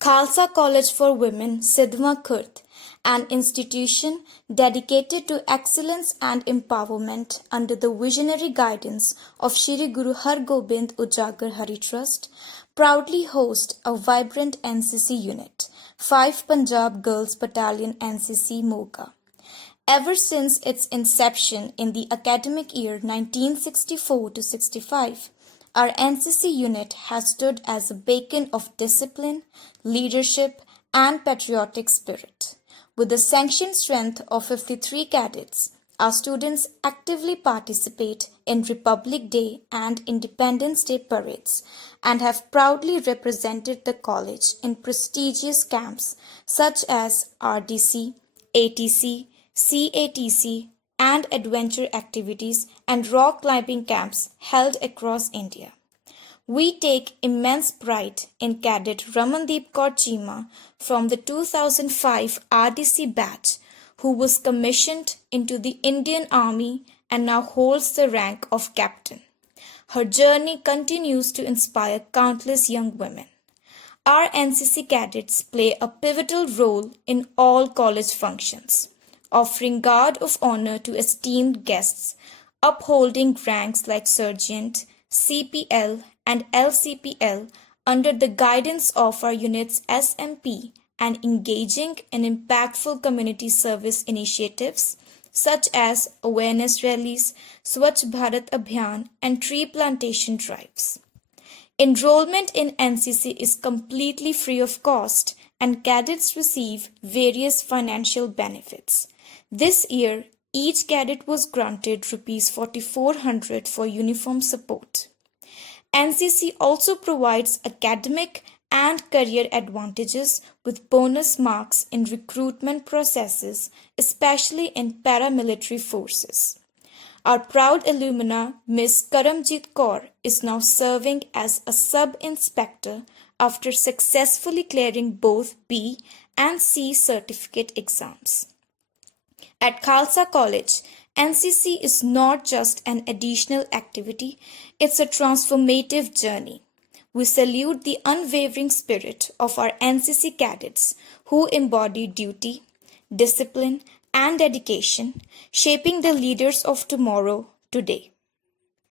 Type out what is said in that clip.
Khalsa College for Women, Sidhwa Khurd, an institution dedicated to excellence and empowerment under the visionary guidance of Shri Guru Har Gobind Ujagar Hari Trust, proudly hosts a vibrant NCC unit, 5 Punjab Girls Battalion NCC Moga. Ever since its inception in the academic year 1964 to 65, our NCC unit has stood as a beacon of discipline, leadership, and patriotic spirit. With a sanctioned strength of 53 cadets, our students actively participate in Republic Day and Independence Day parades and have proudly represented the college in prestigious camps such as RDC, ATC, CATC, and adventure activities and rock climbing camps held across India. We take immense pride in Cadet Ramandeep Kaur Chima from the 2005 RDC batch, who was commissioned into the Indian Army and now holds the rank of captain. Her journey continues to inspire countless young women. Our NCC cadets play a pivotal role in all college functions, offering guard of honor to esteemed guests, upholding ranks like Sergeant, CPL, and LCPL under the guidance of our unit's SMP, and engaging in impactful community service initiatives such as awareness rallies, Swachh Bharat Abhiyan, and tree plantation drives. Enrollment in NCC is completely free of cost, and cadets receive various financial benefits. This year, each cadet was granted Rs 4,400 for uniform support. NCC also provides academic and career advantages with bonus marks in recruitment processes, especially in paramilitary forces. Our proud alumna, Ms. Karamjit Kaur, is now serving as a sub-inspector after successfully clearing both B and C certificate exams. At Khalsa College, NCC is not just an additional activity, it's a transformative journey. We salute the unwavering spirit of our NCC cadets who embody duty, discipline, and dedication, shaping the leaders of tomorrow today.